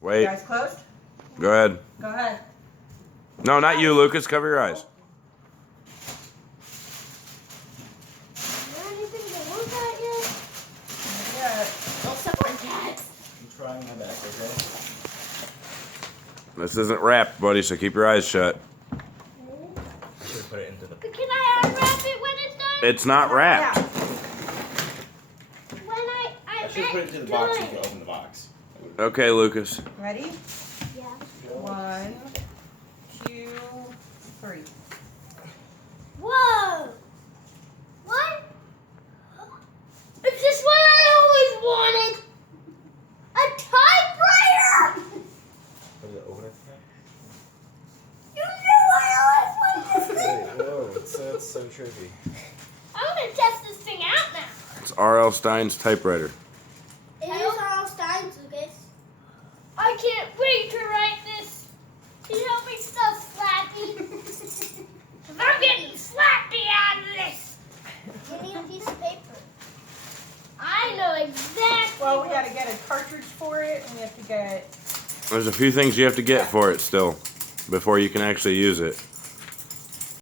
Wait. Eyes closed? Go ahead. Go ahead. No, not you, Lucas. Cover your eyes. Is there anything to look at yet? Yeah. Oh, step on cats. I'm trying my best, okay? This isn't wrapped, buddy, so keep your eyes shut. I should put it into the... But can I unwrap it when it's done? It's not wrapped. Yeah. When I I should put it into the box so you can open the box. Okay, Lucas. Ready? Yeah. 1, 2, 3. Whoa! What? Is this what I always wanted? A typewriter! What is it, open it? You knew I always wanted this thing! Wait, whoa, that's so trippy. I'm gonna test this thing out now. It's R.L. Stine's typewriter. It is all Stine's, Lucas. I can't wait to write this. Can you help me stuff Slappy? Because I'm getting Slappy out of this. You need a piece of paper. I know exactly. Well, we got to get a cartridge for it, and we have to get... There's a few things you have to get for it still before you can actually use it.